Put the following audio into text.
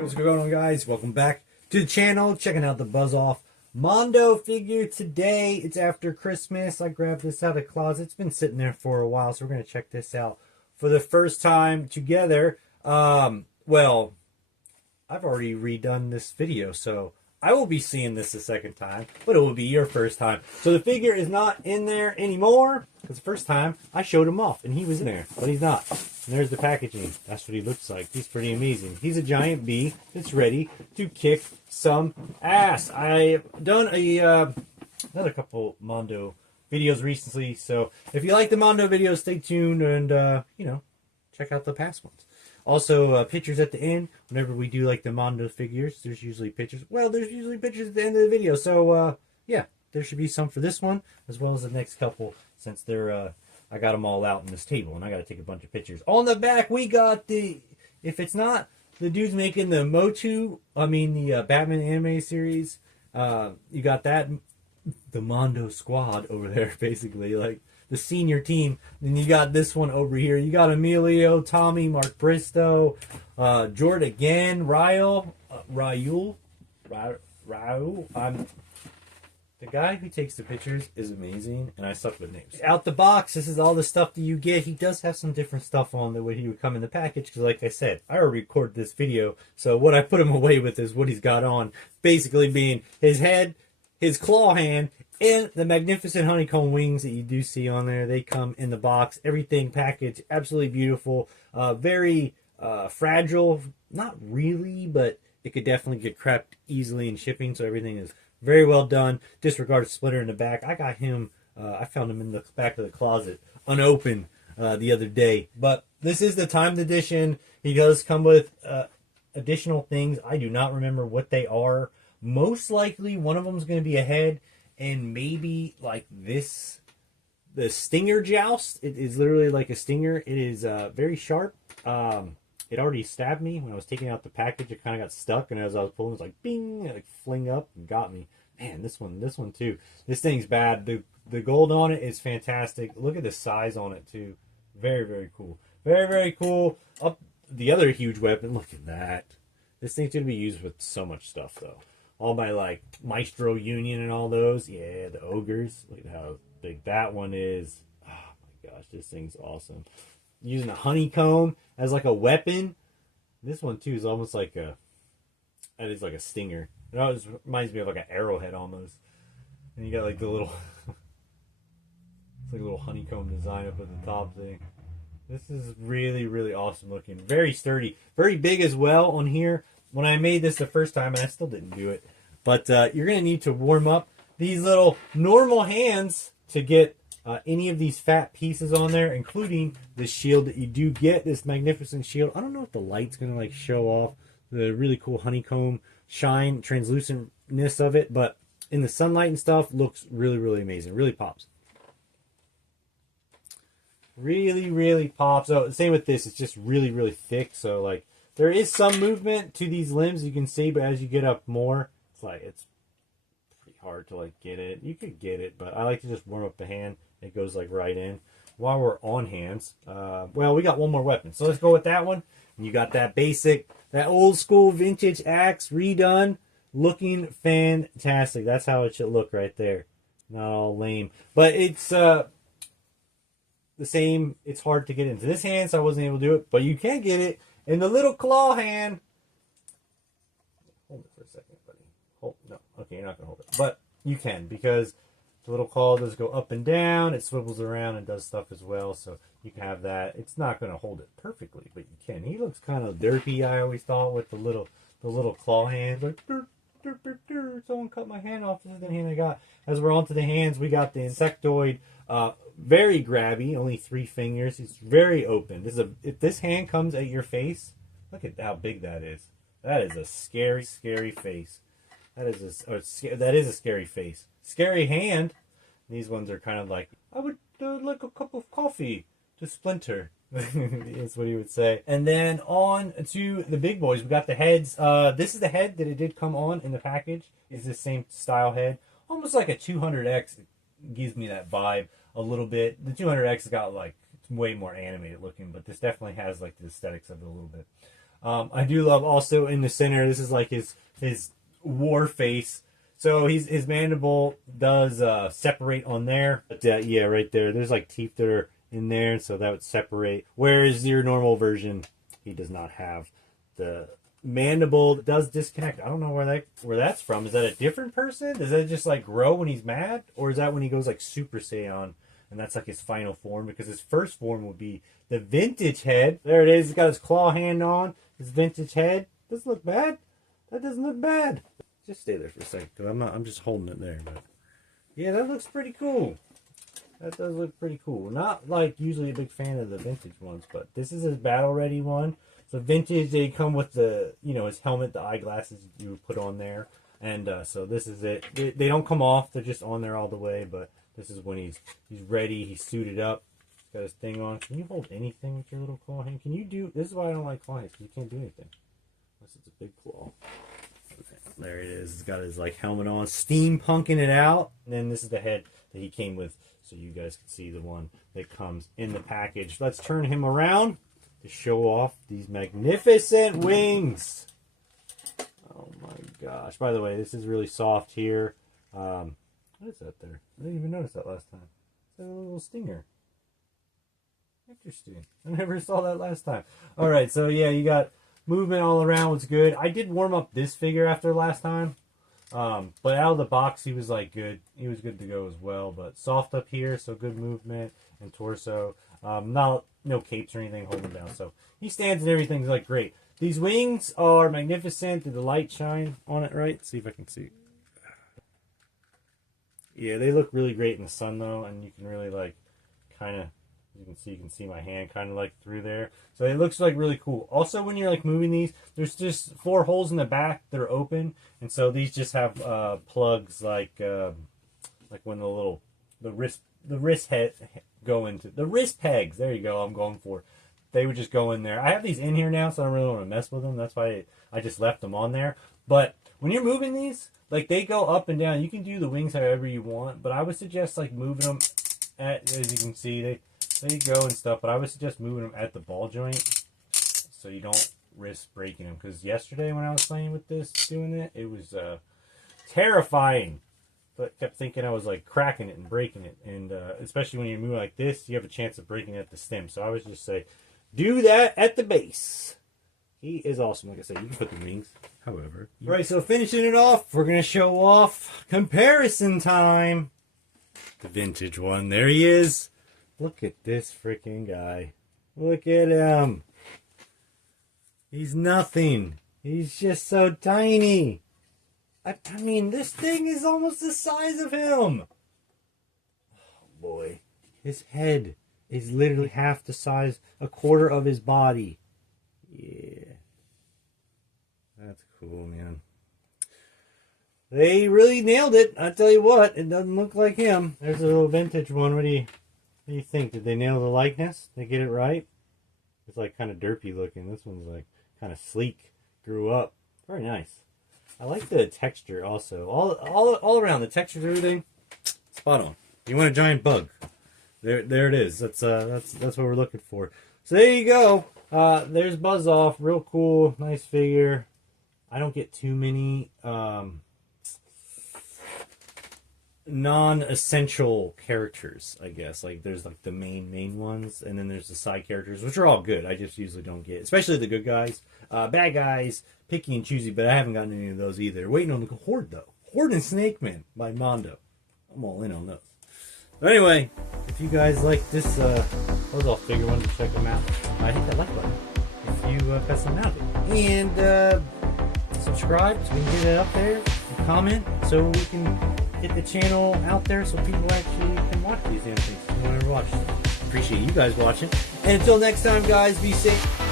What's going on, guys? Welcome back to the channel. Checking out the Buzz-Off Mondo figure today. It's after Christmas. I grabbed this out of the closet. It's been sitting there for a while, so we're going to check this out for the first time together. Well, I've already redone this video, so I will be seeing this a second time, but it will be your first time. So the figure is not in there anymore, because the first time I showed him off, and he was in there, but he's not. And there's the packaging. That's what he looks like. He's pretty amazing. He's a giant bee that's ready to kick some ass. I've done another couple Mondo videos recently, so if you like the Mondo videos, stay tuned and, check out the past ones. Also, pictures at the end. Whenever we do like the Mondo figures, there's usually pictures. Well, there's usually pictures at the end of the video. So, yeah, there should be some for this one, as well as the next couple, since they're, I got them all out on this table, and I got to take a bunch of pictures. On the back, we got the, if it's not the dudes making the the Batman anime series, you got that, the Mondo squad over there, basically, like, the senior team. Then you got this one over here. You got Emilio, Tommy, Mark Bristow, Jord again, Raul. The guy who takes the pictures is amazing, and I suck with names. Out the box, this is all the stuff that you get. He does have some different stuff on the way he would come in the package, because like I said, I already recorded this video, so what I put him away with is what he's got on, basically being his head, his claw hand, and the magnificent honeycomb wings that you do see on there. They come in the box. Everything packaged. Absolutely beautiful. Very fragile. Not really, but it could definitely get cracked easily in shipping. So everything is very well done. Disregard splitter in the back. I got him. I found him in the back of the closet, unopened, the other day. But this is the timed edition. He does come with additional things. I do not remember what they are. Most likely, one of them is going to be a head. And maybe like this, the stinger joust. It is literally like a stinger. It is very sharp. It already stabbed me when I was taking out the package. It kind of got stuck, and as I was pulling, it was like bing, it like fling up and got me. Man, this one too. This thing's bad. The gold on it is fantastic. Look at the size on it too. Very, very cool. Very, very cool. Up the other huge weapon. Look at that. This thing's gonna be used with so much stuff though. All my, like, Maestro Union and all those. Yeah, the ogres. Look at how big that one is. Oh, my gosh. This thing's awesome. Using a honeycomb as, like, a weapon. This one, too, is almost like a... That is like a stinger. It always reminds me of, like, an arrowhead almost. And you got, like, the little... it's like a little honeycomb design up at the top thing. This is really, really awesome looking. Very sturdy. Very big as well on here. When I made this the first time, and I still didn't do it, but you're going to need to warm up these little normal hands to get any of these fat pieces on there, including the shield that you do get, this magnificent shield. I don't know if the light's going to like show off the really cool honeycomb shine, translucentness of it, but in the sunlight and stuff, looks really, really amazing. Really pops. Really, really pops. Oh, same with this. It's just really, really thick, so like, there is some movement to these limbs, you can see, but as you get up more, it's pretty hard to like get it. You could get it, but I like to just warm up the hand. It goes like right in. While we're on hands, well, we got one more weapon, so let's go with that one. And you got that basic, that old school vintage axe redone, looking fantastic. That's how it should look right there. Not all lame, but it's the same. It's hard to get into this hand, so I wasn't able to do it, but you can get it. In the little claw hand, hold it for a second, buddy. Hold, no, okay, you're not going to hold it. But you can, because the little claw does go up and down. It swivels around and does stuff as well, so you can have that. It's not going to hold it perfectly, but you can. He looks kind of derpy, I always thought, with the little claw hand. Like, someone cut my hand off. This is the hand I got. As we're on to the hands, we got the insectoid. Very grabby, only 3 fingers. It's very open. If this hand comes at your face, look at how big that is. That is a scary, scary face. That is a scary face. Scary hand. These ones are kind of like, I would like a cup of coffee to Splinter. That's what he would say. And then on to the big boys. We got the heads. This is the head that it did come on in the package. It's the same style head. Almost like a 200X. It gives me that vibe a little bit. The 200X has got like, it's way more animated looking, but this definitely has like the aesthetics of it a little bit. I do love also in the center, this is like his war face. So his mandible does separate on there. But yeah, right there. There's like teeth that are in there, so that would separate. Whereas your normal version, he does not have the mandible. That does disconnect. I don't know where that's from. Is that a different person? Does that just like grow when he's mad, or is that when he goes like Super Saiyan and that's like his final form? Because his first form would be the vintage head. There it is. He's got his claw hand on. His vintage head. Doesn't look bad. That doesn't look bad. Just stay there for a second, because I'm just holding it there. But yeah, that looks pretty cool. That does look pretty cool. Not like usually a big fan of the vintage ones, but this is his battle ready one. So vintage, they come with the, you know, his helmet, the eyeglasses you would put on there, and so this is it. They don't come off; they're just on there all the way. But this is when he's ready. He's suited up. He's got his thing on. Can you hold anything with your little claw hand? Can you do? This is why I don't like claw hands. You can't do anything unless it's a big claw. There it is. He's got his like helmet on, steampunking it out. And then this is the head that he came with, so you guys can see the one that comes in the package. Let's turn him around to show off these magnificent wings. Oh my gosh! By the way, this is really soft here. What is that there? I didn't even notice that last time. It's a little stinger. Interesting. I never saw that last time. All right, so yeah, you got. Movement all around was good. I did warm up this figure after last time. But out of the box, he was like good. He was good to go as well. But soft up here, so good movement and torso. No capes or anything holding him down. So he stands and everything's like great. These wings are magnificent. Did the light shine on it right? See if I can see. Yeah, they look really great in the sun though. And you can really like kind of... You can see my hand kind of like through there. So it looks like really cool. Also, when you're like moving these, there's just 4 holes in the back that are open. And so these just have plugs like when the wrist head go into the wrist pegs. There you go. I'm going for. They would just go in there. I have these in here now, so I don't really want to mess with them. That's why I just left them on there. But when you're moving these, like they go up and down. You can do the wings however you want, but I would suggest like moving them as you can see, they go and stuff, but I would suggest moving them at the ball joint so you don't risk breaking them. Because yesterday when I was playing with this, doing it, it was terrifying. But I kept thinking I was like cracking it and breaking it. And especially when you move like this, you have a chance of breaking it at the stem. So I would just say, do that at the base. He is awesome. Like I said, you can put the wings, however. Right, so finishing it off, we're going to show off comparison time. The vintage one. There he is. Look at this freaking guy. Look at him. He's nothing. He's just so tiny. I mean, this thing is almost the size of him. Oh, boy. His head is literally half the size, a quarter of his body. Yeah. That's cool, man. They really nailed it. I tell you what, it doesn't look like him. There's a little vintage one. What do you think? Did they nail the likeness? Did they get it right? It's like kind of derpy looking. This one's like kind of sleek. Grew up. Very nice. I like the texture also. All around the texture, everything spot on. You want a giant bug? There it is. That's what we're looking for. So there you go. There's Buzz-Off. Real cool, nice figure. I don't get too many non-essential characters, I guess. Like there's like the main ones, and then there's the side characters, which are all good. I just usually don't get, especially the good guys. Bad guys, picky and choosy, but I haven't gotten any of those either. Waiting on the Horde though. Horde and Snake Man by Mondo. I'm all in on those. But anyway, if you guys like this Buzz-Off figure, want to check them out, hit that like button if you got something out of it. And subscribe so we can get it up there, and comment so we can get the channel out there so people actually can watch these damn things. If you want to watch them. Appreciate you guys watching. And until next time, guys, be safe.